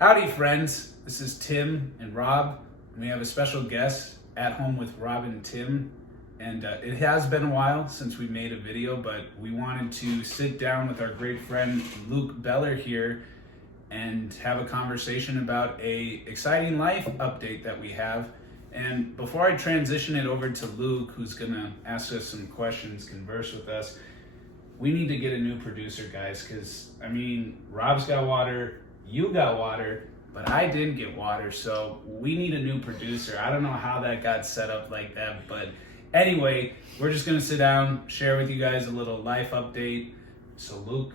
Howdy, friends. This is Tim and Rob. We have a special guest at home with Rob and Tim. And it has been a while since we made a video, but we wanted to sit down with our great friend Luke Beller here and have a conversation about a exciting life update that we have. And before I transition it over to Luke, who's gonna ask us some questions, converse with us, we need to get a new producer, guys, because Rob's got water, you got water, but I didn't get water, so we need a new producer. I don't know how that got set up like that, but anyway, we're just gonna sit down, share with you guys a little life update. So Luke,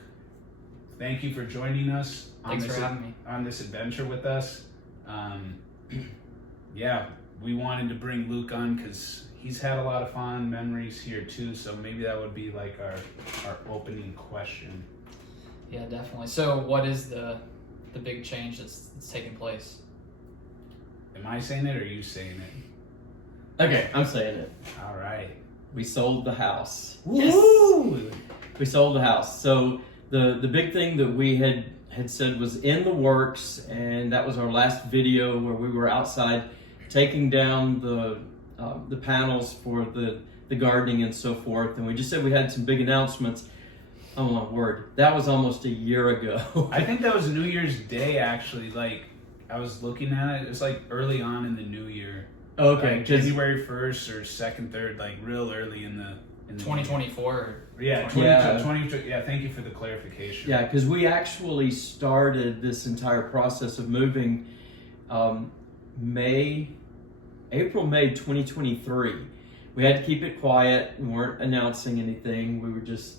thank you for joining us for having me on this adventure with us. Yeah, we wanted to bring Luke on because he's had a lot of fond memories here too, so maybe that would be like our opening question. Yeah, definitely. So what is the big change that's taking place? Am I saying it or are you saying it? Okay, I'm saying it. All right. We sold the house. Woo! We sold the house. So the big thing that we had said was in the works, and that was our last video where we were outside taking down the panels for the gardening and so forth. And we just said we had some big announcements. Oh my word, that was almost a year ago. I think that was New Year's Day, actually. Like, I was looking at it. It was like early on in the new year. Okay, like January 1st or 2nd, 3rd, like real early in the 2024. Yeah, 2020. Yeah, thank you for the clarification. Yeah, because we actually started this entire process of moving April, May 2023. We had to keep it quiet. We weren't announcing anything. We were just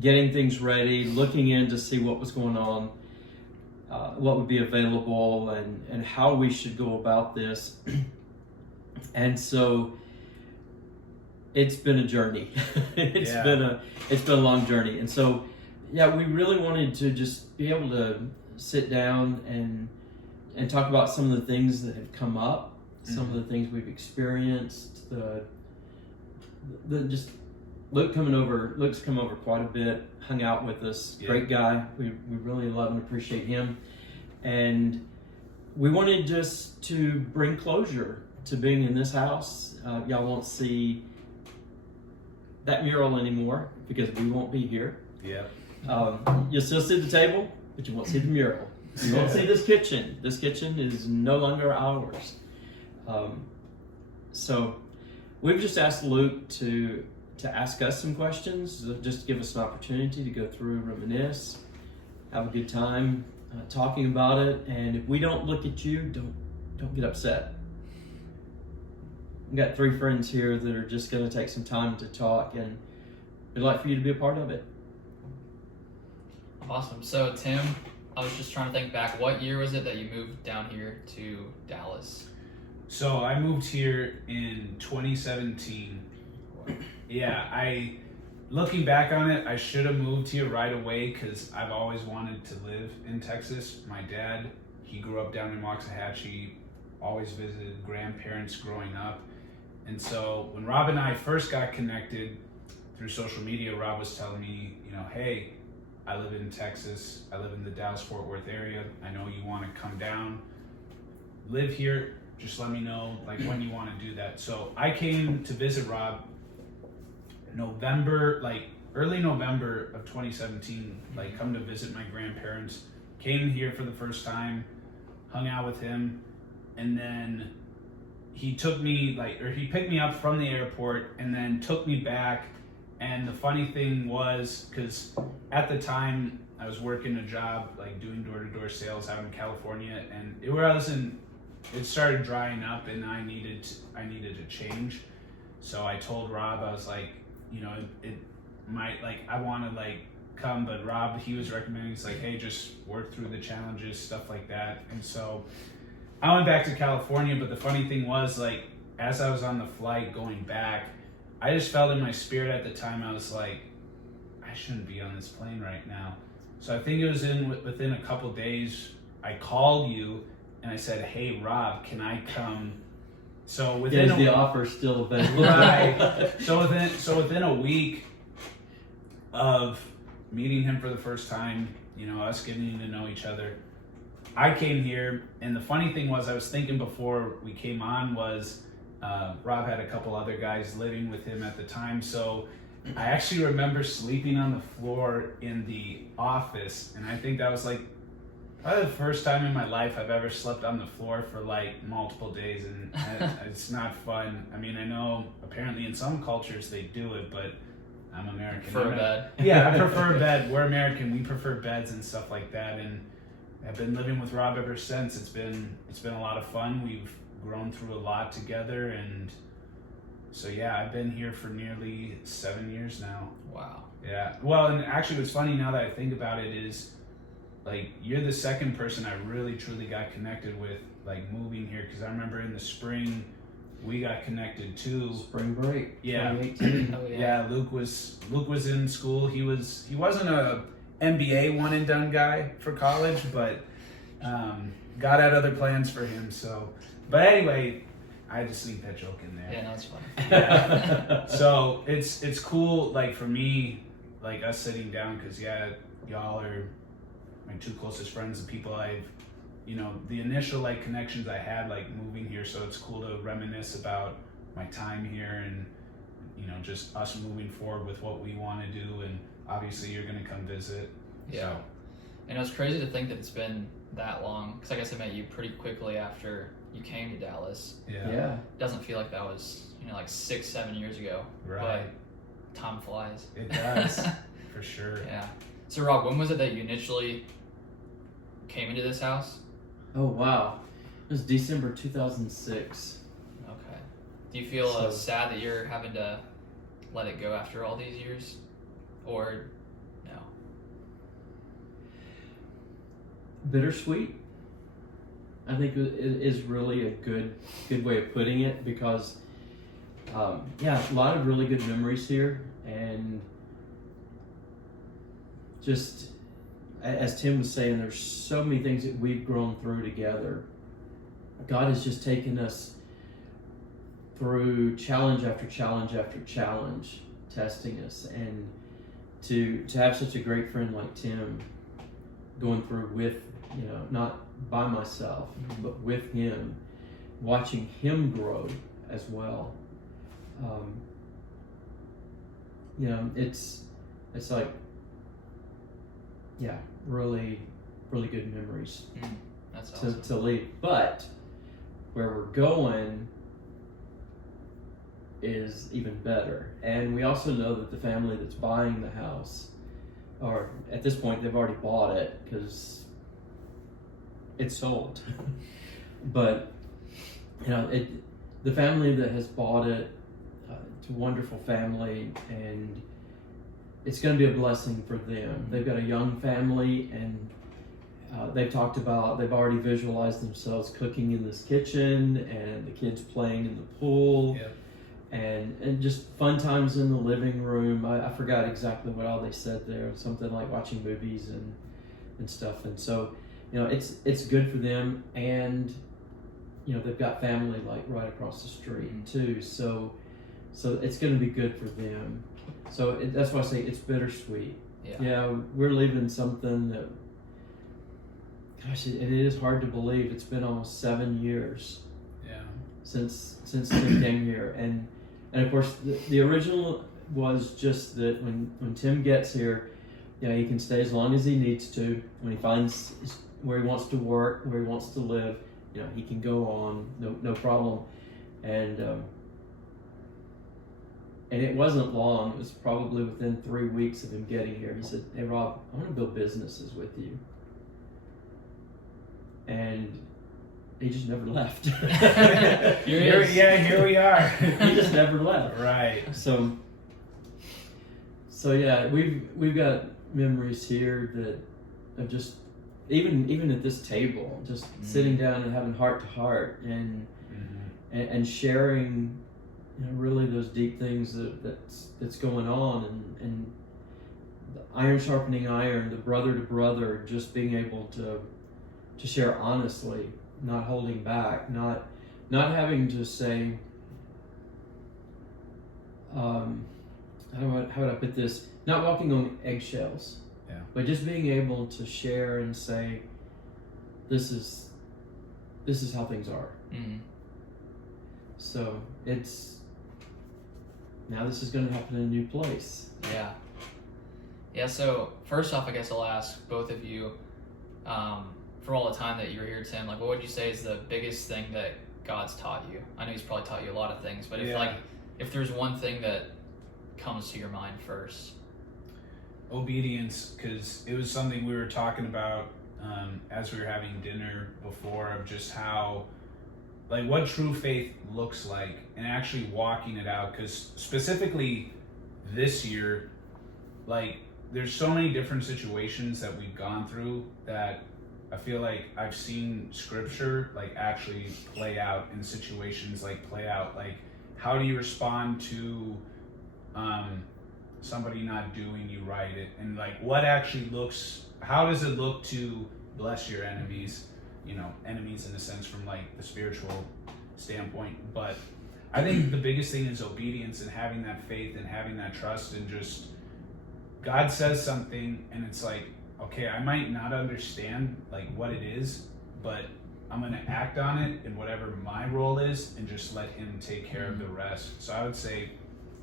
getting things ready, looking in to see what was going on, what would be available, and how we should go about this. And so it's been a journey. It's been a long journey. And so, yeah, we really wanted to just be able to sit down and talk about some of the things that have come up, some of the things we've experienced, just Luke's come over quite a bit, hung out with us, great guy. We really love and appreciate him. And we wanted just to bring closure to being in this house. Y'all won't see that mural anymore because we won't be here. Yeah. You'll still see the table, but you won't see the mural. You won't see this kitchen. This kitchen is no longer ours. So we've just asked Luke to ask us some questions, just to give us an opportunity to go through, reminisce, have a good time talking about it. And if we don't look at you, don't get upset. We've got 3 friends here that are just going to take some time to talk, and we'd like for you to be a part of it. Awesome. So Tim, I was just trying to think back. What year was it that you moved down here to Dallas? So I moved here in 2017. Yeah, looking back on it, I should have moved here right away because I've always wanted to live in Texas. My dad, he grew up down in Waxahachie, always visited grandparents growing up. And so when Rob and I first got connected through social media, Rob was telling me, hey, I live in Texas. I live in the Dallas-Fort Worth area. I know you want to come down, live here. Just let me know when you want to do that. So I came to visit Rob early November of 2017, come to visit my grandparents. Came here for the first time, hung out with him, and then he took me he picked me up from the airport and then took me back. And the funny thing was, because at the time I was working a job doing door-to-door sales out in California, and it started drying up and I needed to change. So I told Rob, I was like, it might I want to come, but Rob, he was recommending, he's like, hey, just work through the challenges, stuff like that. And so I went back to California, but the funny thing was, as I was on the flight going back, I just felt in my spirit at the time, I was like, I shouldn't be on this plane right now. So I think it was within a couple days, I called you and I said, hey, Rob, can I come? So within the offer still available. Right. So within a week of meeting him for the first time, us getting to know each other, I came here, and the funny thing was, I was thinking before we came on was Rob had a couple other guys living with him at the time, so I actually remember sleeping on the floor in the office, and I think that was like probably the first time in my life I've ever slept on the floor for like multiple days, and it's not fun. I mean, I know apparently in some cultures they do it, but I'm American. For a bed. Yeah, I prefer bed. We're American. We prefer beds and stuff like that, and I've been living with Rob ever since. It's been a lot of fun. We've grown through a lot together, and so yeah, I've been here for nearly 7 years now. Wow. Yeah. Well, and actually, what's funny now that I think about it is, like, you're the second person I really truly got connected with, like, moving here, because I remember in the spring we got connected too. Spring break. Yeah. 2018. Oh, yeah. Yeah, Luke was in school. He wasn't a MBA one and done guy for college, but God had other plans for him. So, but anyway, I had to sneak that joke in there. Yeah, that's funny. Yeah. So it's cool, like, for me, like, us sitting down, because yeah, y'all are my two closest friends, the people I've, the initial like connections I had like moving here. So it's cool to reminisce about my time here, and just us moving forward with what we want to do. And obviously you're gonna come visit. Yeah. And it was crazy to think that it's been that long, because I guess I met you pretty quickly after you came to Dallas. Yeah. Yeah. It doesn't feel like that was like 6-7 years ago. Right. But time flies. It does. For sure. Yeah. So Rob, when was it that you initially came into this house? Oh wow, it was December 2006. Okay. Do you feel So- sad that you're having to let it go after all these years, or no? Bittersweet, I think it is really a good way of putting it, because yeah, a lot of really good memories here, and just as Tim was saying, there's so many things that we've grown through together. God has just taken us through challenge after challenge after challenge, testing us, and to have such a great friend like Tim going through with, not by myself, but with him, watching him grow as well. It's like, yeah, really, really good memories That's awesome. to leave. But where we're going is even better. And we also know that the family that's buying the house, or at this point they've already bought it because it's sold. But the family that has bought it, it's a wonderful family, and it's going to be a blessing for them. They've got a young family, and they've already visualized themselves cooking in this kitchen, and the kids playing in the pool. Yep. And just fun times in the living room. I forgot exactly what all they said there. Something like watching movies and stuff. And so, it's good for them. And, they've got family like right across the street too. So it's going to be good for them. So that's why I say it's bittersweet. Yeah, we're leaving something that, gosh, it is hard to believe. It's been almost 7 years. Yeah. Since Tim came here, and of course the original was just that when Tim gets here, he can stay as long as he needs to. When he finds where he wants to work, where he wants to live, he can go on, no problem. And it wasn't long. It was probably within 3 weeks of him getting here. He said, "Hey Rob, I want to build businesses with you." And he just never left. Here we are. He just never left. Right. So yeah, we've got memories here that of just even at this table, just sitting down and having heart to heart and sharing, really those deep things that's going on, and the iron sharpening iron, the brother to brother, just being able to share honestly, not holding back, not having to say, how would I put this? Not walking on eggshells. Yeah. But just being able to share and say, this is how things are. Mm-hmm. So now this is going to happen in a new place. Yeah. Yeah, so first off, I guess I'll ask both of you, from all the time that you were here, Tim, like, what would you say is the biggest thing that God's taught you? I know He's probably taught you a lot of things, but if there's one thing that comes to your mind first. Obedience, because it was something we were talking about as we were having dinner before, of just how, like, what true faith looks like and actually walking it out. Because specifically this year, like, there's so many different situations that we've gone through that I feel like I've seen scripture like actually play out in situations, like play out, like, how do you respond to somebody not doing you right, and like what actually how does it look to bless your enemies, enemies in a sense from like the spiritual standpoint. But I think the biggest thing is obedience and having that faith and having that trust, and just God says something and it's like, okay, I might not understand like what it is, but I'm going to act on it in whatever my role is and just let Him take care of the rest. So I would say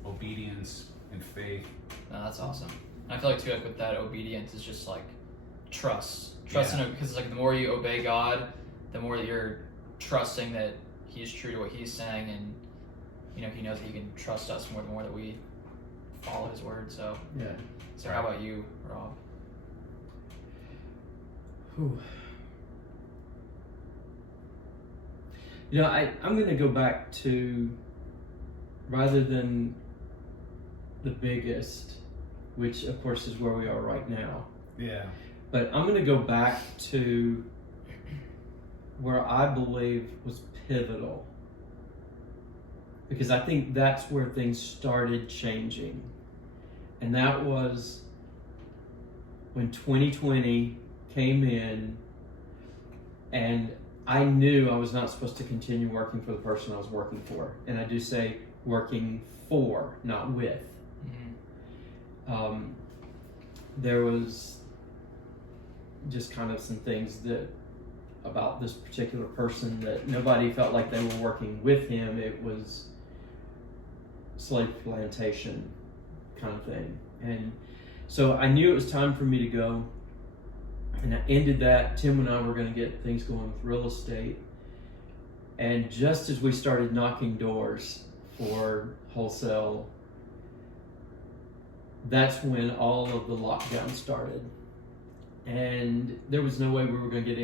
obedience and faith. No, that's awesome. And I feel like too, like with that, obedience is just like trust in it, because like the more you obey God, the more that you're trusting that He's true to what He's saying, and He knows that He can trust us more the more that we follow His word. So Yeah. So how about you, Rob? Whew. I'm going to go back to, rather than the biggest, which of course is where we are right now. Yeah. But I'm going to go back to where I believe was pivotal, because I think that's where things started changing. And that was when 2020 came in, and I knew I was not supposed to continue working for the person I was working for. And I do say working for, not with. Mm-hmm. There was just kind of some things about this particular person that nobody felt like they were working with him. It was slave plantation kind of thing. And so I knew it was time for me to go. And I ended that. Tim and I were going to get things going with real estate. And just as we started knocking doors for wholesale, that's when all of the lockdown started. And there was no way we were going to get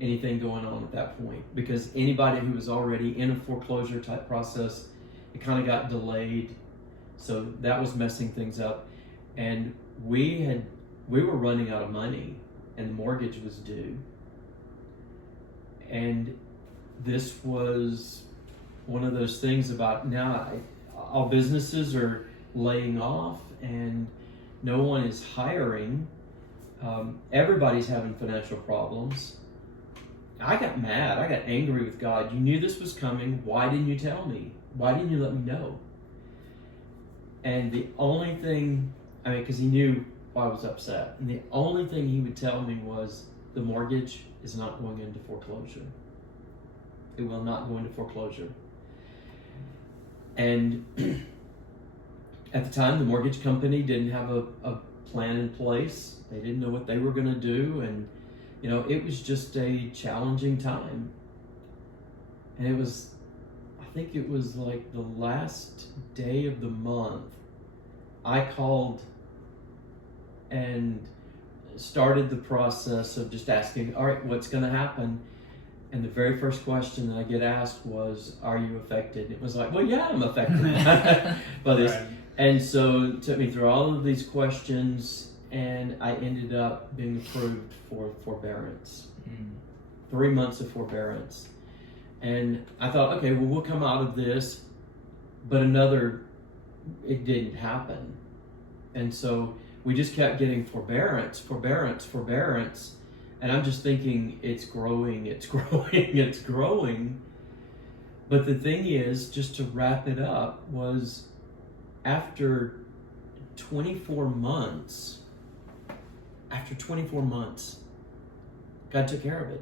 anything going on at that point, because anybody who was already in a foreclosure type process, it kind of got delayed. So that was messing things up. And we were running out of money, and the mortgage was due. And this was one of those things about now all businesses are laying off and no one is hiring. Everybody's having financial problems. I got mad. I got angry with God. You knew this was coming. Why didn't you tell me? Why didn't you let me know? And the only thing, because He knew I was upset. And the only thing He would tell me was, the mortgage is not going into foreclosure. It will not go into foreclosure. And at the time, the mortgage company didn't have a plan in place. They didn't know what they were going to do. And, it was just a challenging time. And I think it was like the last day of the month, I called and started the process of just asking, all right, what's going to happen? And the very first question that I get asked was, are you affected? It was like, well, yeah, I'm affected by this. Right. And so it took me through all of these questions, and I ended up being approved for forbearance. 3 months of forbearance. And I thought, okay, well, we'll come out of this, but it didn't happen. And so we just kept getting forbearance. And I'm just thinking, it's growing. But the thing is, just to wrap it up, was after 24 months, God took care of it.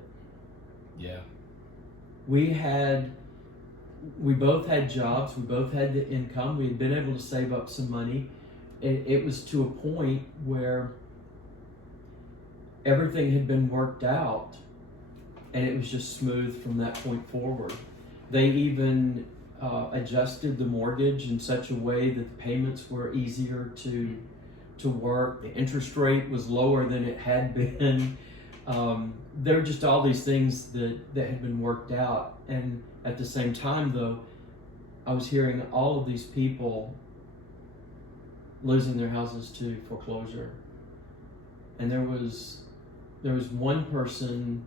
Yeah. We both had jobs. We both had the income. We had been able to save up some money. It was to a point where everything had been worked out, and it was just smooth from that point forward. They even adjusted the mortgage in such a way that the payments were easier to work. The interest rate was lower than it had been. There were just all these things that had been worked out. And at the same time, though, I was hearing all of these people losing their houses to foreclosure. And there was one person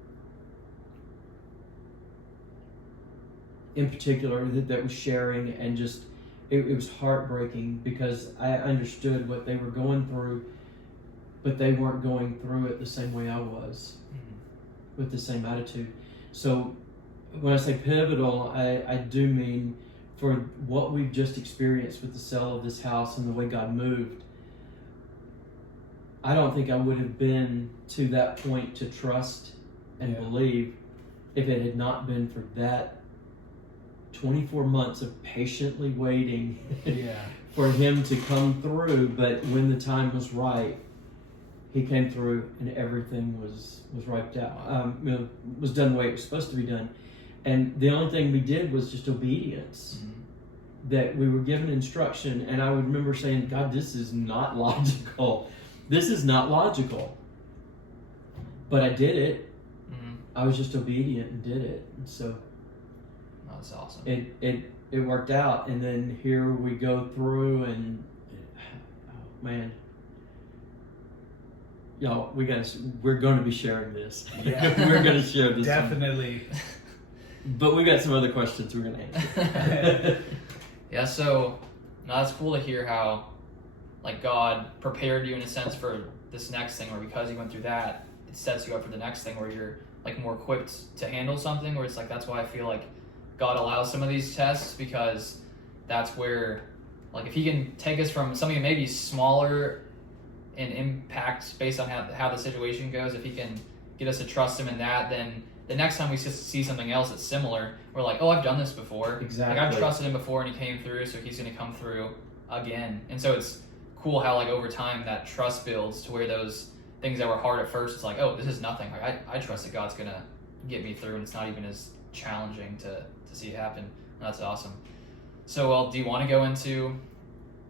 in particular that was sharing, and just it was heartbreaking because I understood what they were going through, but they weren't going through it the same way I was, with the same attitude. So when I say pivotal, I do mean for what we've just experienced with the sale of this house and the way God moved. I don't think I would have been to that point to trust and believe if it had not been for that 24 months of patiently waiting for him to come through. But when the time was right, he came through and everything was wiped out. Was done the way it was supposed to be done. And the only thing we did was just obedience. That we were given instruction, and I would remember saying, God, this is not logical. This is not logical. But I did it. I was just obedient and did it. And so that's awesome. It worked out, and then here we go through, and oh man, y'all, we're going to be sharing this. Yeah. We're going to share this. Definitely. But we got some other questions we're going to answer. Yeah, so that's cool to hear how, like, God prepared you in a sense for this next thing, where because you went through that, it sets you up for the next thing where you're like more equipped to handle something. Where it's like, that's why I feel like God allows some of these tests, because that's where, like, if he can take us from something maybe smaller in impact based on how the situation goes, if he can get us to trust him in that, then the next time we see something else that's similar, we're like, oh, I've done this before. Exactly. Like, I've trusted him before and he came through, so he's going to come through again. And so it's cool how, like, over time that trust builds to where those things that were hard at first, it's like, oh, this is nothing. Like, I trust that God's going to get me through, and it's not even as challenging to see it happen. That's awesome. So, well, do you want to go into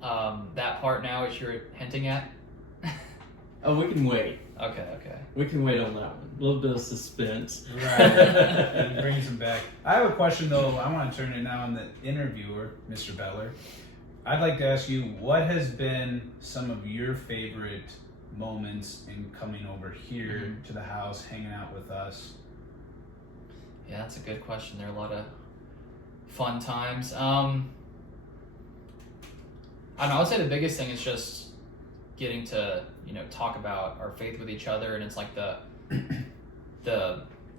that part now, which you're hinting at? Oh, we can wait. Okay. We can wait on that one. A little bit of suspense. Right. It brings him back. I have a question, though. I want to turn it now on the interviewer, Mr. Beller. I'd like to ask you, what has been some of your favorite moments in coming over here to the house, hanging out with us? Yeah, that's a good question. There are a lot of fun times. I don't know. I would say the biggest thing is just getting to, talk about our faith with each other, and it's like the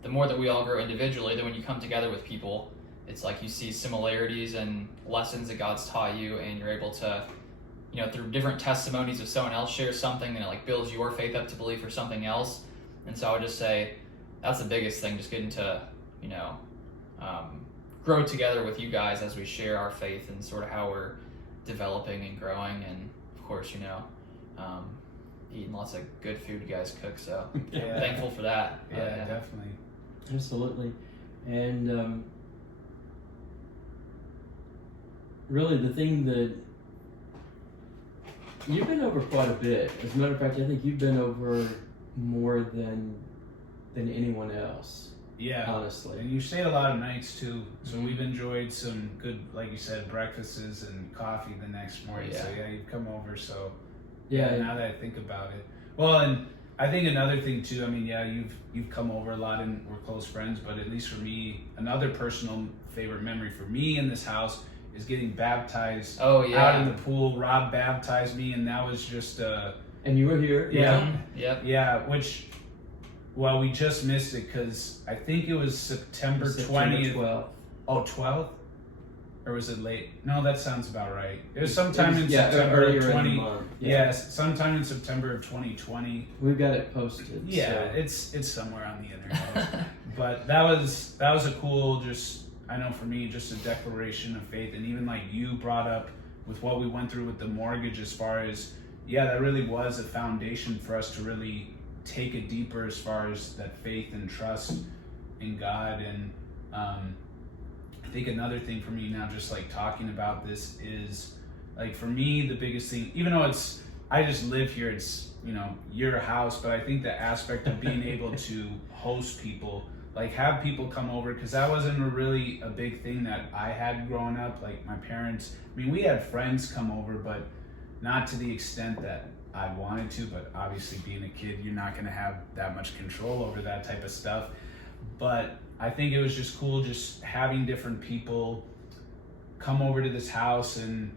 more that we all grow individually, then when you come together with people, it's like you see similarities and lessons that God's taught you, and you're able to, through different testimonies of someone else share something, and it like builds your faith up to believe for something else. And so I would just say that's the biggest thing, just getting to, grow together with you guys as we share our faith and sort of how we're developing and growing. And of course, eating lots of good food you guys cook, so I'm thankful for that. Yeah, definitely. Absolutely. And really the thing that you've been over quite a bit. As a matter of fact, I think you've been over more than anyone else. Yeah, honestly. And you stayed a lot of nights too, so we've enjoyed some good, like you said, breakfasts and coffee the next morning. So you've come over. So now that I think about it, well, and I think another thing too. I mean, you've come over a lot and we're close friends. But at least for me, another personal favorite memory for me in this house is getting baptized. Out in the pool. Rob baptized me, and that was just and you were here. Yeah. Which. Well, we just missed it because I think it was September 20th. 12th. Oh, 12th? or was it late? No, that sounds about right. It was sometime in yeah, September earlier of in the 20. month. Yes, sometime in September of 2020. We've got it posted. Yeah, so. it's somewhere on the internet. But that was a cool, just I know for me, just a declaration of faith, and even like you brought up with what we went through with the mortgage, as far as that really was a foundation for us to really take it deeper as far as that faith and trust in God. And I think another thing for me now, just like talking about this, is like for me the biggest thing, even though I just live here, it's your house, but I think the aspect of being able to host people, like have people come over, because that wasn't really a big thing that I had growing up. Like my parents, I mean, we had friends come over, but not to the extent that I wanted to. But obviously being a kid, you're not going to have that much control over that type of stuff. But I think it was just cool just having different people come over to this house. And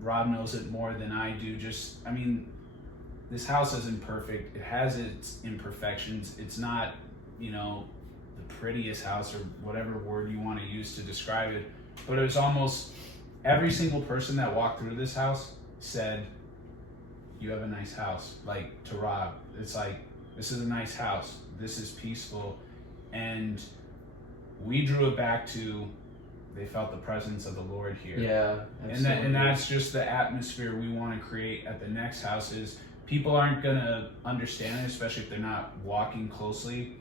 Rob knows it more than I do. This house isn't perfect. It has its imperfections. It's not the prettiest house, or whatever word you want to use to describe it, but it was almost every single person that walked through this house said, "You have a nice house." Like to Rob, it's like, this is a nice house, this is peaceful. And we drew it back to, they felt the presence of the Lord here. Yeah, absolutely. And that's just the atmosphere we want to create at the next house. Is people aren't gonna understand it, especially if they're not walking closely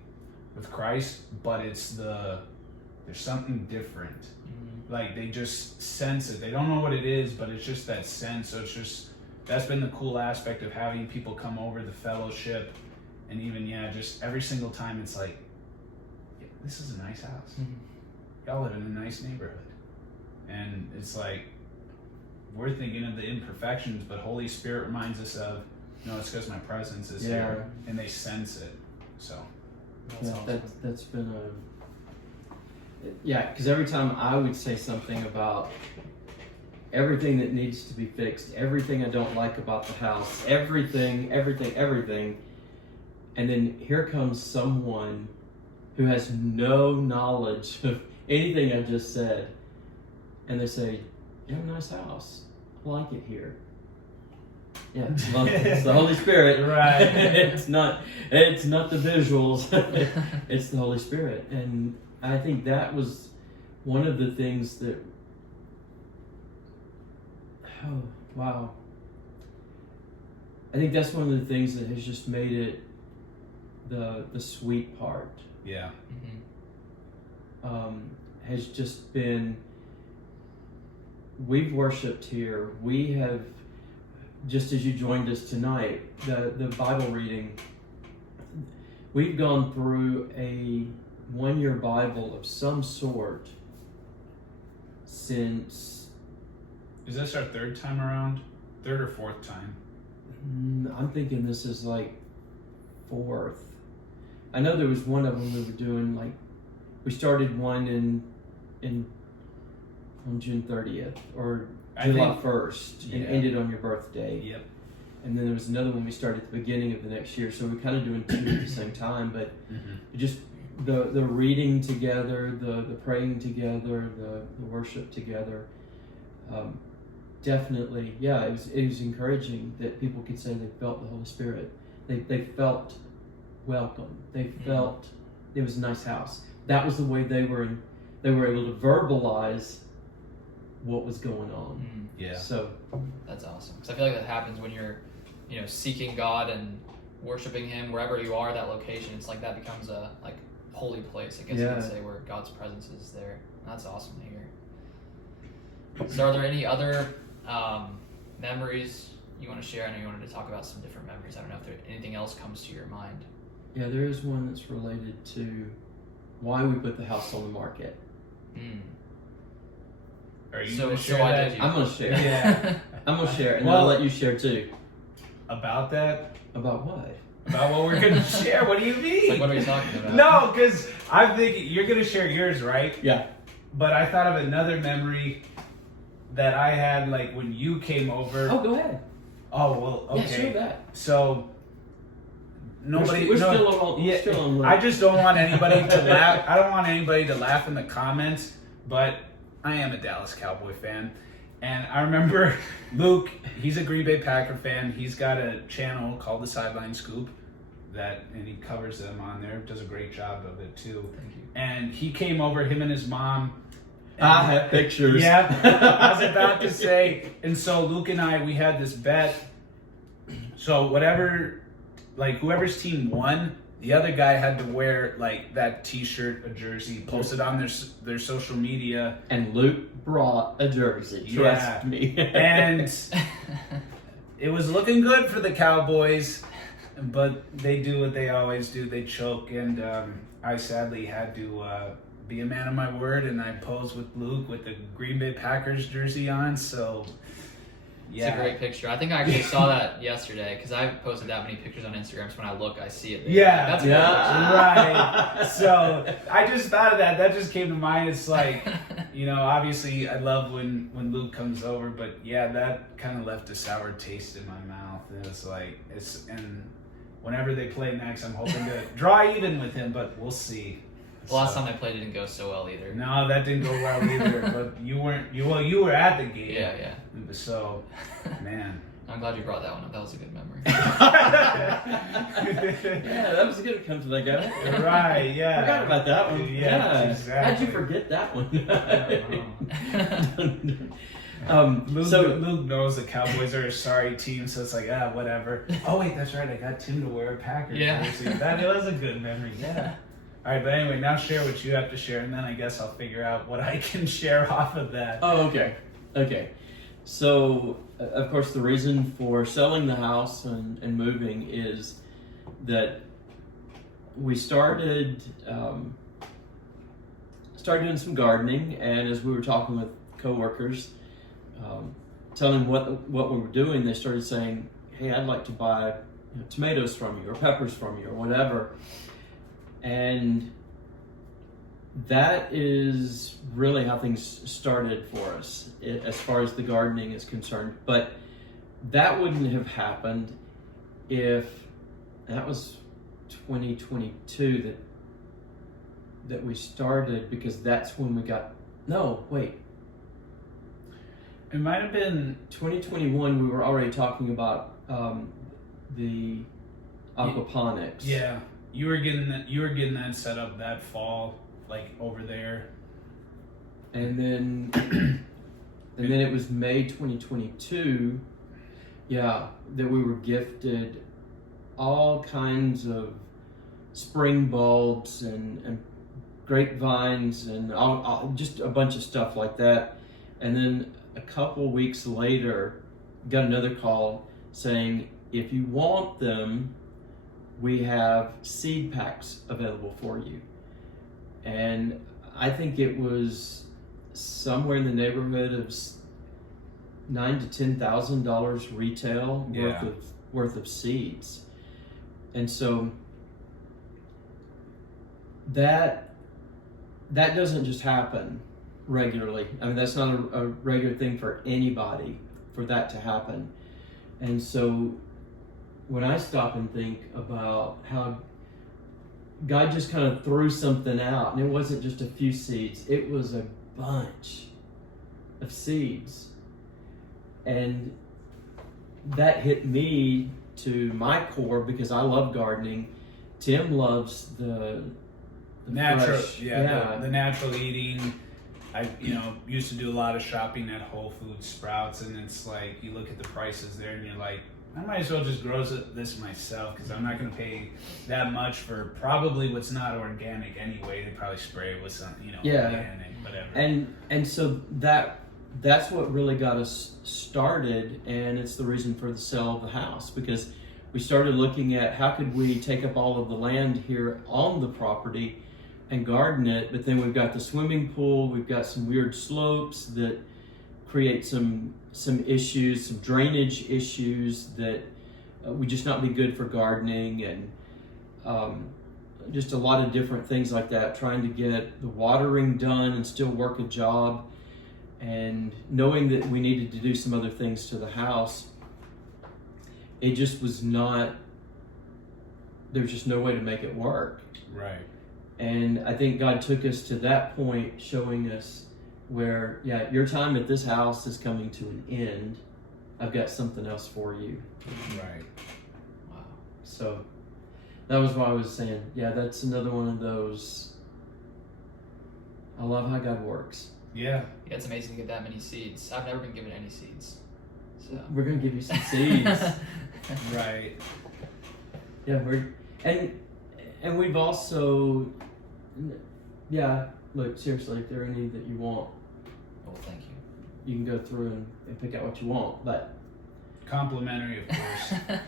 with Christ, but there's something different. Mm-hmm. Like they just sense it. They don't know what it is, but it's just that sense. So that's been the cool aspect of having people come over, the fellowship, and even just every single time it's like, this is a nice house. Mm-hmm. Y'all live in a nice neighborhood. And it's like, we're thinking of the imperfections, but Holy Spirit reminds us of, no, it's because my presence is here, and they sense it. So that's been because every time I would say something about everything that needs to be fixed, everything I don't like about the house, everything, and then here comes someone who has no knowledge of anything I just said, and they say, "You have a nice house. I like it here." Yeah, it's the Holy Spirit, right? It's not the visuals. It's the Holy Spirit, and I think that was one of the things that. Oh wow! I think that's one of the things that has just made it the sweet part. Yeah. Mm-hmm. Has just been. We've worshipped here. We have. Just as you joined us tonight, the Bible reading, we've gone through a one-year Bible of some sort since... Is this our third time around? Third or fourth time? I'm thinking this is like fourth. I know there was one of them we were doing, we started one on June 30th, or July 1st, and ended on your birthday. Yep. And then there was another one we started at the beginning of the next year. So we're kind of doing two at the same time, but just the reading together, the praying together, the worship together. Definitely, it was encouraging that people could say they felt the Holy Spirit. They felt welcome. They felt it was a nice house. That was the way they were able to verbalize what was going on. Yeah. So that's awesome, because I feel like that happens when you're, seeking God and worshiping Him wherever you are. That location, it's like that becomes a holy place, I guess you could say, where God's presence is there. That's awesome to hear. So, are there any other memories you want to share? I know you wanted to talk about some different memories. I don't know if anything else comes to your mind. Yeah, there is one that's related to why we put the house on the market. Are you going to share why that? did you? I'm going to share. Yeah. I'm going to share, and I'll let you share too. About that? About what? About what we're going to share? What do you mean? What are we talking about? No, because I'm thinking you're going to share yours, right? Yeah. But I thought of another memory that I had, when you came over. Oh, go ahead. Oh, well, okay. Yeah, share that. So, nobody... We're still on. I just don't want anybody to laugh. I don't want anybody to laugh in the comments, but I am a Dallas Cowboy fan. And I remember Luke, he's a Green Bay Packer fan. He's got a channel called The Sideline Scoop and he covers them on there. Does a great job of it too. Thank you. And he came over, him and his mom. I have pictures. Yeah, I was about to say. And so Luke and I, we had this bet. So whoever's team won, the other guy had to wear like that T-shirt, a jersey, post it on their social media. And Luke brought a jersey. Trust me. And it was looking good for the Cowboys, but they do what they always do. They choke, and I sadly had to be a man of my word, and I posed with Luke with the Green Bay Packers jersey on. So, yeah, it's a great picture. I think I actually saw that yesterday because I posted that many pictures on Instagram. So when I look, I see it there. Yeah, That's a great right. So I just thought of that. That just came to mind. It's like, obviously I love when Luke comes over, but yeah, that kind of left a sour taste in my mouth. And it's like and whenever they play next, I'm hoping to draw even with him, but we'll see. The last time they played, it didn't go so well either. No, that didn't go well either. But you were at the game. Yeah. So, man. I'm glad you brought that one up. That was a good memory. Yeah, that was a good come to think of it. Right, yeah. Forgot about that one. Yeah, exactly. How'd you forget that one? Luke knows the Cowboys are a sorry team, so it's like, whatever. Oh, wait, that's right. I got Tim to wear a Packers jersey. That was a good memory, yeah. All right, but anyway, now share what you have to share, and then I guess I'll figure out what I can share off of that. Oh, okay. So, of course, the reason for selling the house and moving is that we started doing some gardening, and as we were talking with coworkers, telling what we were doing, they started saying, "Hey, I'd like to buy tomatoes from you, or peppers from you, or whatever." And that is really how things started for us as far as the gardening is concerned. But that wouldn't have happened if that was 2022 that we started, because that's when we got it might have been 2021. We were already talking about the aquaponics. Yeah. You were getting that set up that fall, like over there. And then it was May 2022, that we were gifted all kinds of spring bulbs and grapevines and all, just a bunch of stuff like that. And then a couple weeks later, got another call saying, if you want them, we have seed packs available for you. And I think it was somewhere in the neighborhood of $9,000 to $10,000 retail worth of seeds. And so that doesn't just happen regularly. I mean, that's not a regular thing for anybody for that to happen. And so when I stop and think about how God just kind of threw something out, and it wasn't just a few seeds, it was a bunch of seeds. And that hit me to my core because I love gardening. Tim loves the natural, fresh, the natural eating. I used to do a lot of shopping at Whole Foods, Sprouts, and it's like you look at the prices there and you're like, I might as well just grow this myself because I'm not going to pay that much for probably what's not organic anyway. They probably spray it with some, organic, whatever. And so that's what really got us started, and it's the reason for the sale of the house, because we started looking at how could we take up all of the land here on the property and garden it, but then we've got the swimming pool, we've got some weird slopes that create some issues, some drainage issues that would just not be good for gardening, and just a lot of different things like that, trying to get the watering done and still work a job, and knowing that we needed to do some other things to the house. It just was not, there was just no way to make it work. Right. And I think God took us to that point, showing us where, yeah, your time at this house is coming to an end. I've got something else for you. Right. Wow. So that was why I was saying, yeah, that's another one of those. I love how God works. Yeah. Yeah, it's amazing to get that many seeds. I've never been given any seeds. So. We're gonna give you some seeds. Right. Yeah, and we've also, yeah. Look, seriously, if there are any that you want, Well, thank you. you can go through and pick out what you want. But Complimentary, of course.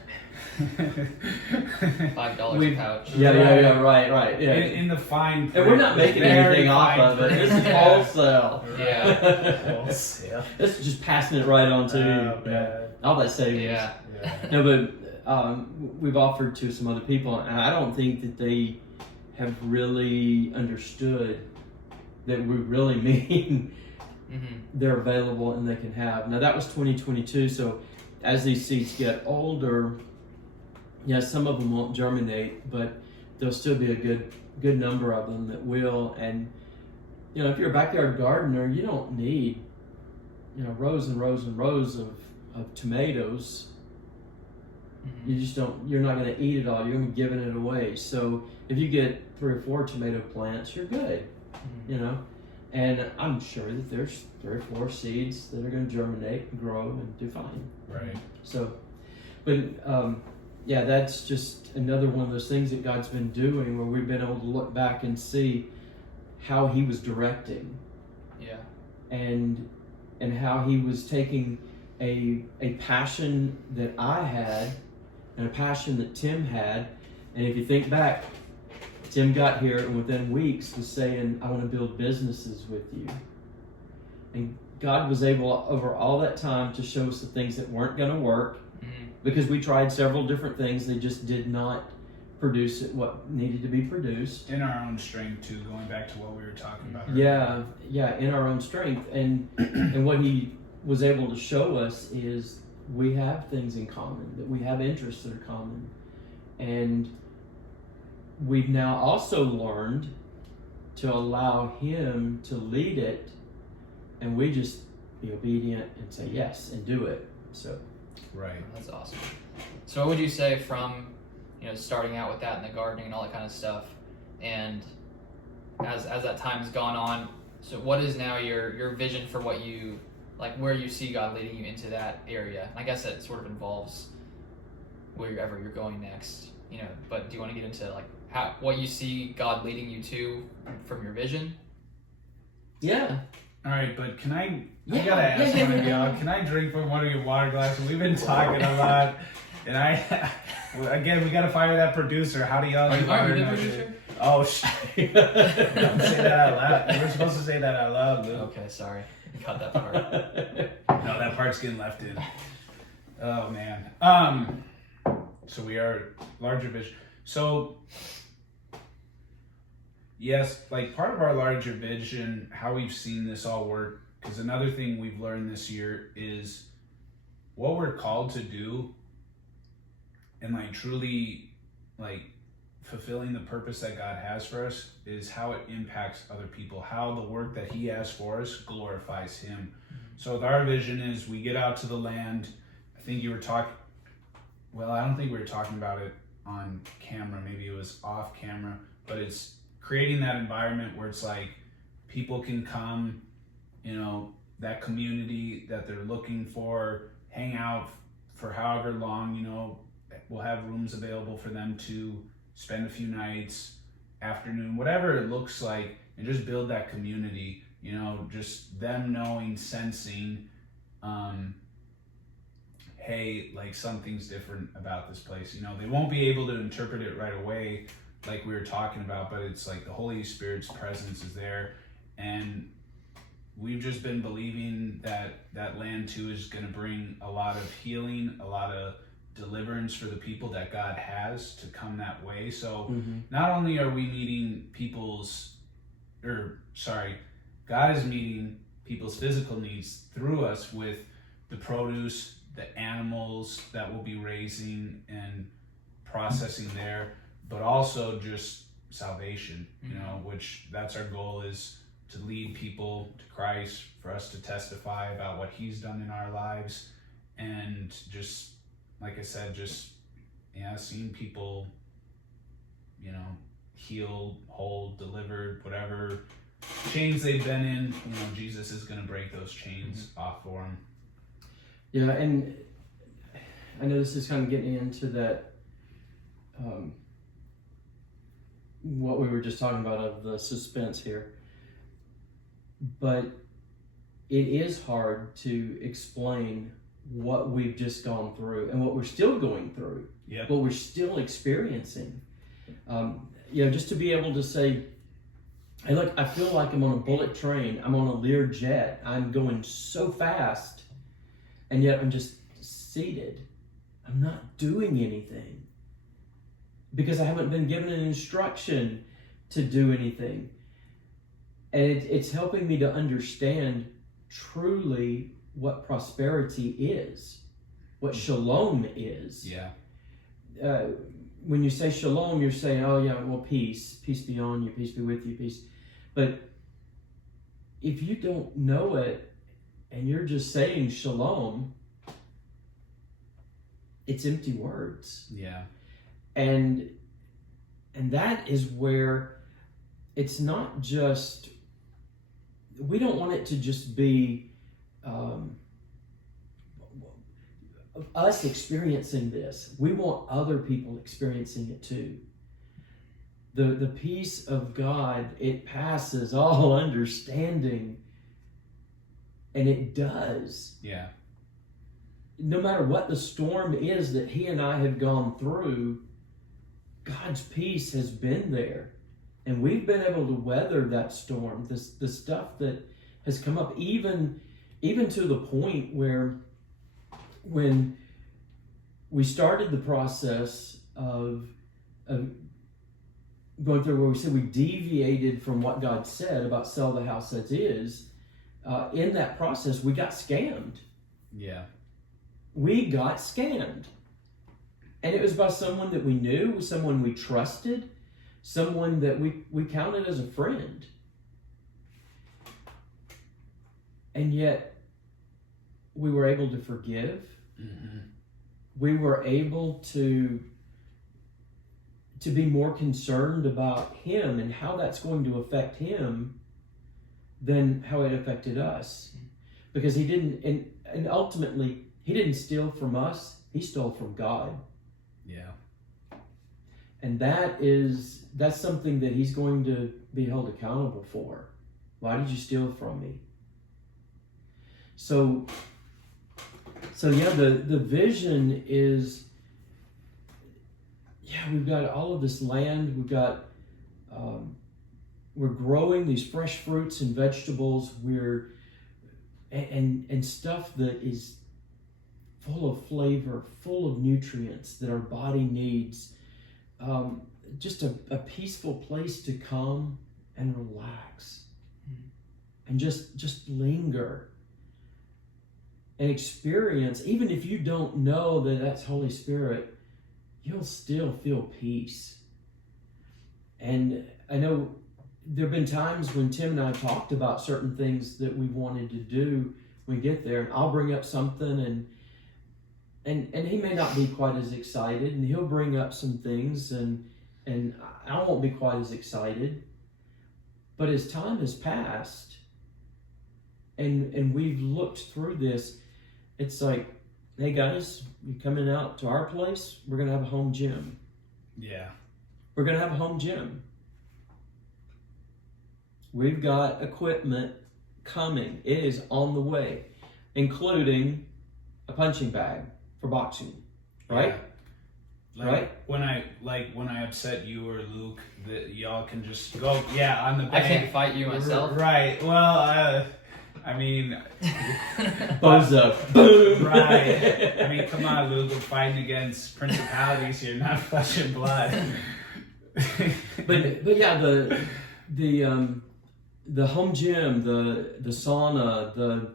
$5 a pouch. Yeah, right. Yeah. In the fine print. And we're not making Very anything off fine of it. print. This is wholesale. Yeah. Wholesale. This is just passing it right on to Oh, man. all that savings. Yeah. No, but we've offered to some other people, and I don't think that they have really understood that we really mean Mm-hmm. they're available and they can have. Now that was 2022, so as these seeds get older, yeah, some of them won't germinate, but there'll still be a good number of them that will. And you know, if you're a backyard gardener, you don't need, you know, rows and rows and rows of tomatoes. Mm-hmm. You just don't. You're not going to eat it all. You're going to be giving it away. So if you get 3 or 4 tomato plants, you're good. Mm-hmm. You know, and I'm sure that there's 3 or 4 seeds that are going to germinate and grow and do fine. Right. So, but yeah, that's just another one of those things that God's been doing, where we've been able to look back and see how He was directing. Yeah. And how He was taking a passion that I had and a passion that Tim had. And if you think back, Tim got here and within weeks was saying, I want to build businesses with you. And God was able over all that time to show us the things that weren't going to work, Mm-hmm. because we tried several different things. They just did not produce what needed to be produced. In our own strength too, going back to what we were talking about earlier. Yeah, in our own strength. And what He was able to show us is we have things in common, that we have interests that are common. And we've now also learned to allow Him to lead it, and we just be obedient and say yes and do it. So Right. That's awesome. So what would you say from, you know, starting out with that and the gardening and all that kind of stuff, and as that time's gone on, so what is now your vision for what you, like, where you see God leading you into that area? And I guess that sort of involves wherever you're going next, you know, but do you want to get into like what you see God leading you to from your vision? yeah. All right, but can I Yeah, gotta ask yeah, one of yeah. y'all, can I drink from one of your water glasses? We've been talking a lot, and again, we gotta fire that producer. How do y'all Are do you water the glasses? producer? Oh, shit. Don't say that out loud. You were supposed to say that out loud, Luke. Okay, sorry. Cut that part. No, that part's getting left in. Oh, man. So we are larger vision. So, yes, like part of our larger vision, how we've seen this all work, because another thing we've learned this year is what we're called to do, and like truly like fulfilling the purpose that God has for us is how it impacts other people, how the work that He has for us glorifies Him. So with our vision is we get out to the land. I think you were talking, well, I don't think we were talking about it on camera, maybe it was off camera, but it's creating that environment where it's like people can come, you know, that community that they're looking for, hang out for however long, you know, we'll have rooms available for them to spend a few nights, afternoon, whatever it looks like, and just build that community, you know, just them knowing, sensing, hey, like something's different about this place. You know, they won't be able to interpret it right away like we were talking about, but it's like the Holy Spirit's presence is there, and we've just been believing that that land too is going to bring a lot of healing, a lot of deliverance for the people that God has to come that way. So not only are we meeting God is meeting people's physical needs through us with the produce, the animals that we'll be raising and processing there, but also just salvation, you know, which that's our goal, is to lead people to Christ, for us to testify about what he's done in our lives, and just, like I said, just, seeing people, healed, whole, delivered, whatever chains they've been in, Jesus is going to break those chains off for them. Yeah, and I know this is kind of getting into that, what we were just talking about of the suspense here. But it is hard to explain what we've just gone through and what we're still going through, what we're still experiencing. Just to be able to say, hey, look, I feel like I'm on a bullet train. I'm on a Lear jet. I'm going so fast, and yet I'm just seated. I'm not doing anything because I haven't been given an instruction to do anything. And it's helping me to understand truly what prosperity is, what shalom is. Yeah. When you say shalom, you're saying, oh yeah, well, peace be on you, peace be with you, peace. But if you don't know it and you're just saying shalom, it's empty words. Yeah. And that is where it's not just, we don't want it to just be us experiencing this. We want other people experiencing it too. The peace of God, it passes all understanding, and it does. Yeah. No matter what the storm is that he and I have gone through, God's peace has been there. And we've been able to weather that storm, the stuff that has come up, even to the point where when we started the process of going through where we said we deviated from what God said about sell the house as is, in that process, we got scammed. Yeah. We got scammed. And it was by someone that we knew, someone we trusted, someone that we counted as a friend. And yet, we were able to forgive. Mm-hmm. We were able to be more concerned about him and how that's going to affect him than how it affected us. Because he didn't, and ultimately, he didn't steal from us, he stole from God. Yeah. And that's something that he's going to be held accountable for. Why did you steal from me? So yeah, the vision is, we've got all of this land. We've got, we're growing these fresh fruits and vegetables. And stuff that is full of flavor, full of nutrients that our body needs. Just a peaceful place to come and relax and just linger and experience. Even if you don't know that that's Holy Spirit, you'll still feel peace. And I know there have been times when Tim and I talked about certain things that we wanted to do when we get there. I'll bring up something and he may not be quite as excited, and he'll bring up some things and I won't be quite as excited. But as time has passed and we've looked through this, it's like, hey guys, you coming out to our place? We're going to have a home gym. Yeah. We're going to have a home gym. We've got equipment coming. It is on the way, including a punching bag for boxing, right? Yeah. Right? When I upset you or Luke, that y'all can just go, on the bag. I can't fight you myself. Right. Well, I mean, Bozo. Boom. Right. I mean, come on, Luke. We're fighting against principalities here, not flesh and blood. but yeah, the home gym, the sauna,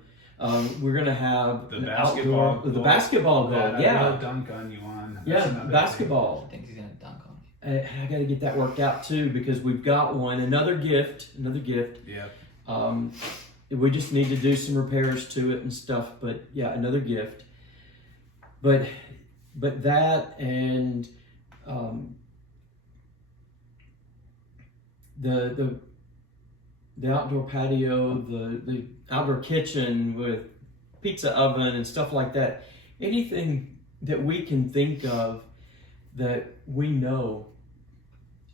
we're gonna have the basketball outdoor, the basketball goal. I'll dunk on you on. That's basketball. I think he's gonna dunk on me. I got to get that worked out too, because we've got one, another gift. Yep. We just need to do some repairs to it and stuff. But yeah, another gift. But that and the outdoor patio, the outdoor kitchen with pizza oven and stuff like that. Anything that we can think of that we know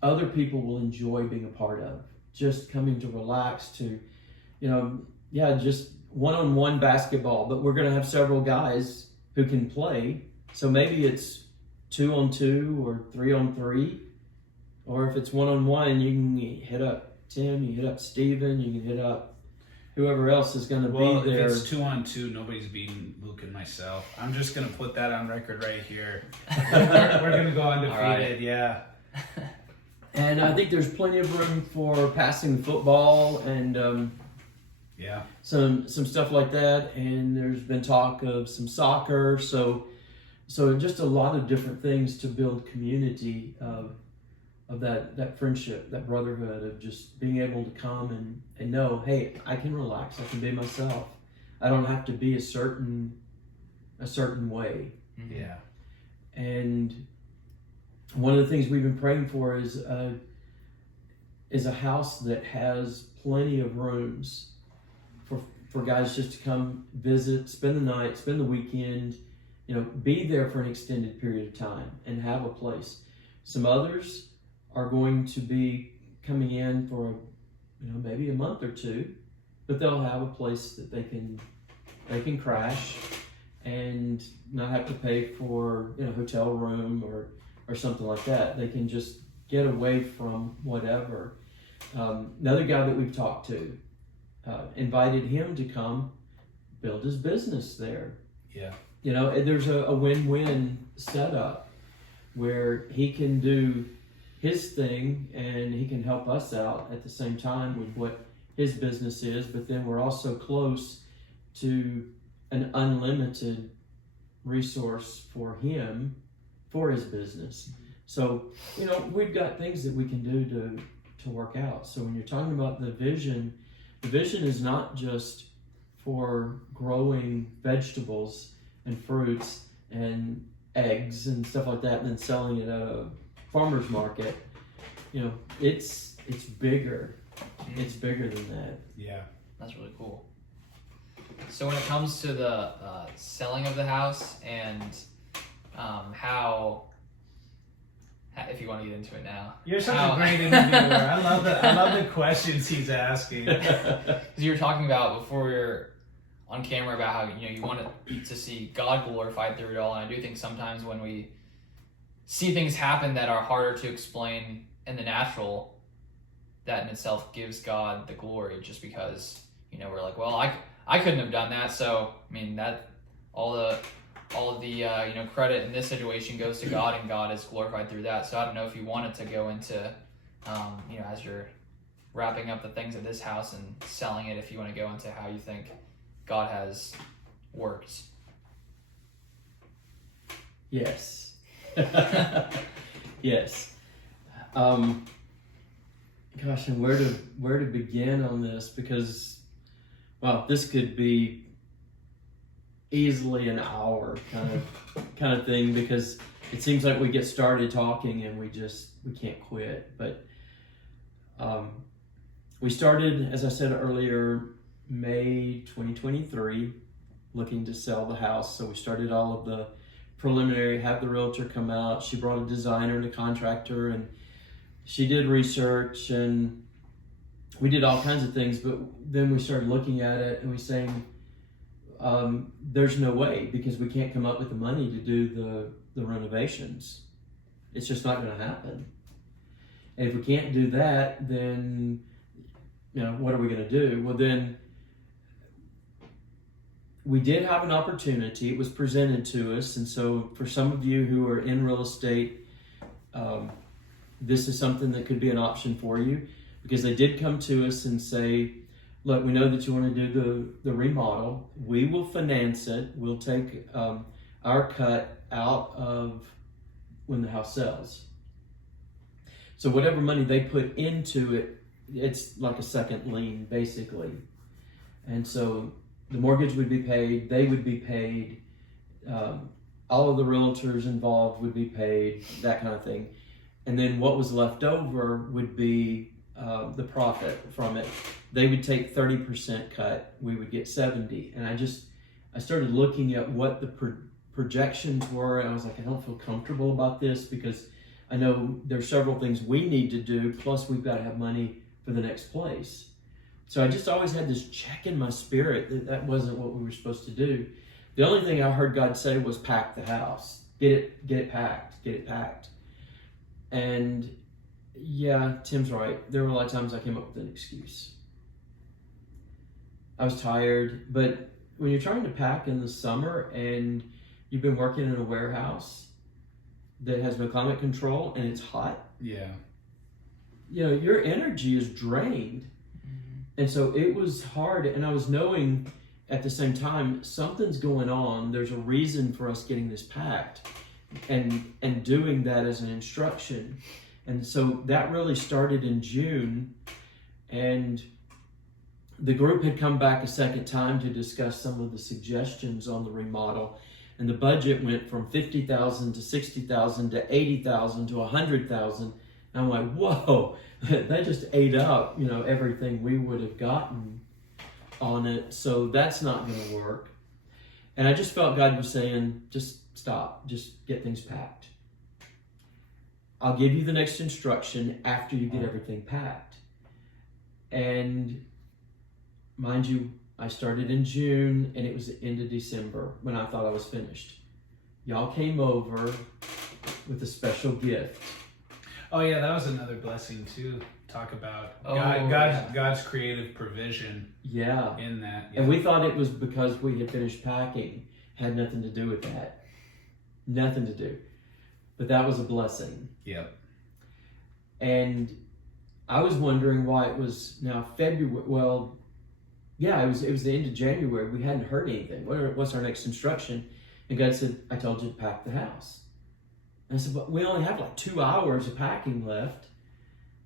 other people will enjoy being a part of. Just coming to relax, to, just one-on-one basketball, but we're going to have several guys who can play. So maybe it's 2-on-2 or 3-on-3, or if it's 1-on-1, you can hit up Tim, you hit up Steven, you can hit up whoever else is going to be there. If it's 2-on-2, nobody's beating Luke and myself. I'm just going to put that on record right here. We're going to go undefeated, right. Yeah. And I think there's plenty of room for passing the football and some stuff like that. And there's been talk of some soccer. So just a lot of different things to build community of that friendship, that brotherhood, of just being able to come and know, hey, I can relax. I can be myself. I don't have to be a certain way. Yeah. And one of the things we've been praying for is a house that has plenty of rooms for guys just to come visit, spend the night, spend the weekend, be there for an extended period of time and have a place. Some others are going to be coming in for maybe a month or two, but they'll have a place that they can crash and not have to pay for a hotel room or something like that. They can just get away from whatever. Another guy that we've talked to, invited him to come build his business there. Yeah. There's a win-win setup where he can do his thing and he can help us out at the same time with what his business is, but then we're also close to an unlimited resource for him for his business. So, we've got things that we can do to work out. So when you're talking about the vision is not just for growing vegetables and fruits and eggs and stuff like that and then selling it at a farmer's market. It's bigger. It's bigger than that. Yeah. That's really cool. So when it comes to the selling of the house and how, if you want to get into it now. You're such a great interviewer. I love the questions he's asking. Because you were talking about before we were on camera about how you want to see God glorified through it all, and I do think sometimes when we see things happen that are harder to explain in the natural, that in itself gives God the glory, just because we're like, well, I couldn't have done that, so that all the credit in this situation goes to God, and God is glorified through that. So I don't know if you wanted to go into as you're wrapping up the things at this house and selling it, if you want to go into how you think God has worked. Yes. Yes. Gosh, and where to begin on this, because this could be easily an hour kind of thing, because it seems like we get started talking and we can't quit. But we started, as I said earlier, May 2023, looking to sell the house. So we started all of the preliminary, have the realtor come out. She brought a designer and a contractor, and she did research, and we did all kinds of things. But then we started looking at it and we saying, there's no way, because we can't come up with the money to do the renovations. It's just not going to happen. And if we can't do that, then what are we going to do? Well, then we did have an opportunity. It was presented to us, and so for some of you who are in real estate, this is something that could be an option for you, because they did come to us and say, look, we know that you want to do the remodel. We will finance it. We'll take our cut out of when the house sells. So whatever money they put into it, it's like a second lien basically. And so the mortgage would be paid, they would be paid, all of the realtors involved would be paid, that kind of thing. And then what was left over would be the profit from it. They would take 30% cut, we would get 70. And I started looking at what the projections were, and I was like, I don't feel comfortable about this because I know there's several things we need to do, plus we've got to have money for the next place. So I just always had this check in my spirit that that wasn't what we were supposed to do. The only thing I heard God say was pack the house. Get it packed. And yeah, Tim's right. There were a lot of times I came up with an excuse. I was tired, but when you're trying to pack in the summer and you've been working in a warehouse that has no climate control and it's hot, yeah, you know, your energy is drained. And so it was hard, and I was knowing at the same time, something's going on. There's a reason for us getting this packed and doing that as an instruction. And so that really started in June, and the group had come back a second time to discuss some of the suggestions on the remodel, and the budget went from $50,000 to $60,000 to $80,000 to $100,000. And I'm like, whoa, that just ate up, you know, everything we would have gotten on it. So that's not going to work. And I just felt God was saying, just stop, just get things packed. I'll give you the next instruction after you get everything packed. And mind you, I started in June and it was the end of December when I thought I was finished. Y'all came over with a special gift. Oh yeah, that was another blessing too. Talk about God's creative provision. Yeah. In that. Yeah. And we thought it was because we had finished packing. Had nothing to do with that. Nothing to do. But that was a blessing. Yep. And I was wondering why it was now February. Well, yeah, it was the end of January. We hadn't heard anything. What's our next instruction? And God said, I told you to pack the house. And I said, but we only have like 2 hours of packing left.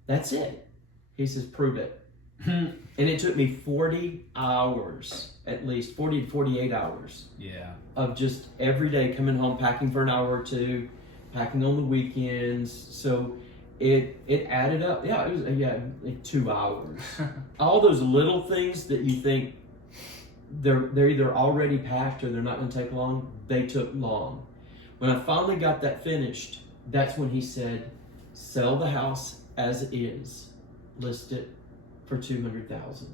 That's it. He says, prove it. And it took me 40 hours, at least 40 to 48 hours. Yeah. Of just every day coming home, packing for an hour or two, packing on the weekends. So it added up. Yeah, it was like 2 hours. All those little things that you think they're either already packed or they're not going to take long, they took long. When I finally got that finished, that's when he said, sell the house as is, list it for $200,000.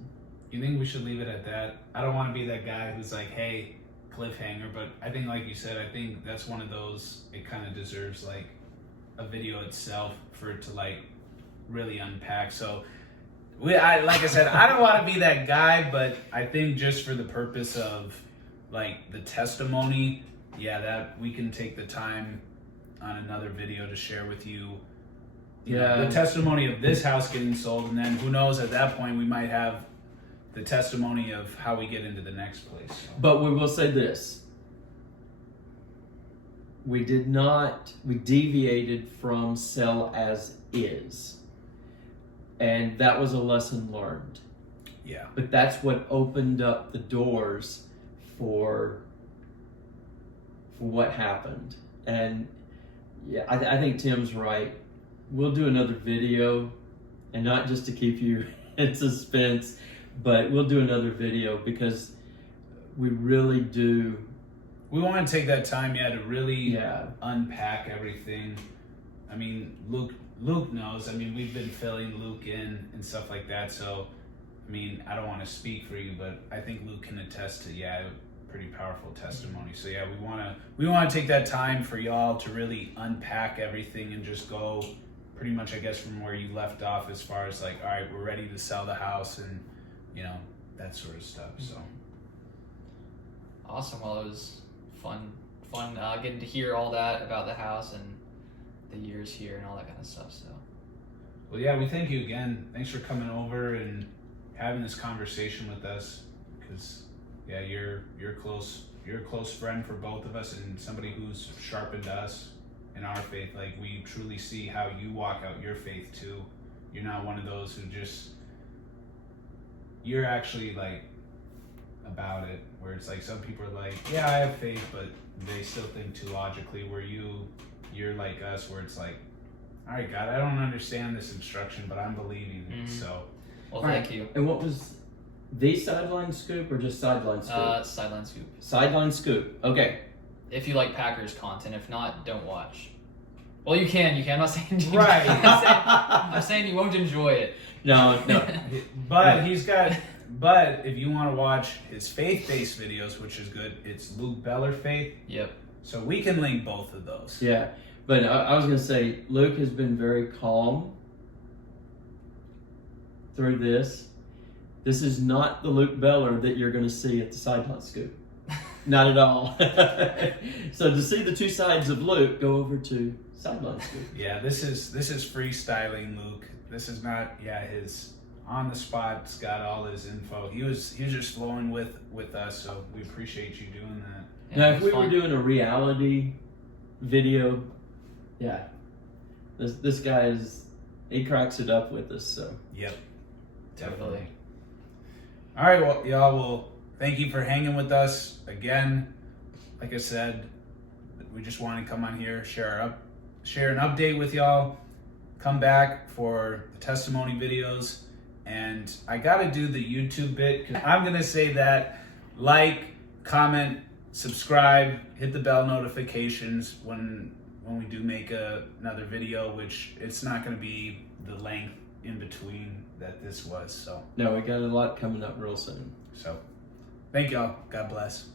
You think we should leave it at that? I don't want to be that guy who's like, hey, cliffhanger, but I think, like you said, I think that's one of those, it kind of deserves like a video itself for it to like really unpack. So like I said, I don't want to be that guy, but I think just for the purpose of like the testimony, yeah, that we can take the time on another video to share with you, the testimony of this house getting sold, and then who knows, at that point we might have the testimony of how we get into the next place. So. But we will say this. We deviated from sell as is. And that was a lesson learned. Yeah. But that's what opened up the doors for what happened. And yeah, I think Tim's right. We'll do another video, and not just to keep you in suspense, but we'll do another video because we really do. We want to take that time, to really unpack everything. I mean, Luke knows. I mean, we've been filling Luke in and stuff like that. So, I mean, I don't want to speak for you, but I think Luke can attest to pretty powerful testimony. So we want to take that time for y'all to really unpack everything and just go pretty much, I guess, from where you left off as far as like, all right, we're ready to sell the house and that sort of stuff. So awesome. Well, it was fun getting to hear all that about the house and the years here and all that kind of stuff. So well, yeah, we thank you again. Thanks for coming over and having this conversation with us, because you're a close friend for both of us, and somebody who's sharpened us in our faith. Like, we truly see how you walk out your faith too. You're not one of those who just you're actually like about it, where it's like some people are like, yeah, I have faith, but they still think too logically, where you're like us, where it's like, all right, God, I don't understand this instruction, but I'm believing it. So well, thank you. And what was the sideline scoop or just sideline scoop? Sideline scoop. Sideline scoop. Okay. If you like Packers content, if not, don't watch. Well, you can. I'm not saying you Right. I'm saying you won't enjoy it. No. But he's got. But if you want to watch his faith-based videos, which is good, it's Luke Beller Faith. Yep. So we can link both of those. Yeah. But I was going to say, Luke has been very calm through this. This is not the Luke Beller that you're going to see at the sideline scoop. Not at all. So to see the two sides of Luke, go over to sideline scoop. Yeah, this is freestyling Luke. This is not his on the spot. It's got all his info. He was just flowing with us, so we appreciate you doing that. Yeah, Now, it if was we were fun. doing a reality video, this guy he cracks it up with us. So Yep, Definitely. All right, well, y'all. Well, thank you for hanging with us again. Like I said, we just want to come on here, share an update with y'all. Come back for the testimony videos, and I got to do the YouTube bit. 'Cause I'm gonna say that like, comment, subscribe, hit the bell notifications when we do make another video, which it's not going to be the length in between that this was. So no, we got a lot coming up real soon. thank y'all. God bless.